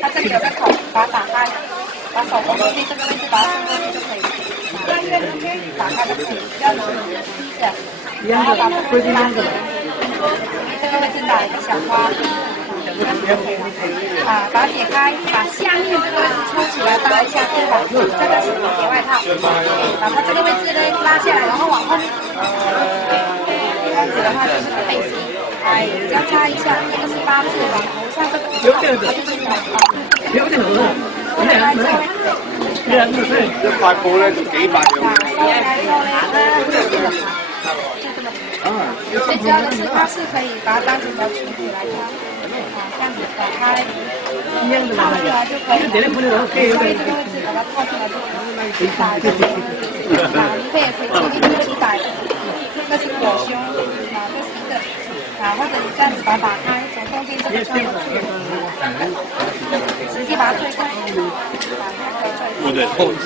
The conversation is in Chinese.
它这里有个口，把它打开，把手放进去这个位置，把它伸过去就可以。打开就可以，这样子，这样。然后把这个位置拉直，这个位置打一个小花。啊，把它解开，把下面这个位置抽起来搭一下肩膀，这个是蝴蝶外套，把它这个位置呢拉下来，然后往后面，这样子的话就是个背心，哎，交叉一下，这个是八字，往头上这个有点的，有点的，一塊布咧就幾百樣。最主要的是它是可以把它当成条裙子来穿。这样子打开，套出来就可以。所以这个位置把它套出来就可以打一个结，你可以直接这里打，这是裹胸，这是一个，或者你这样子把它打开，从中间这个穿过去，直接把它推开，把它推开。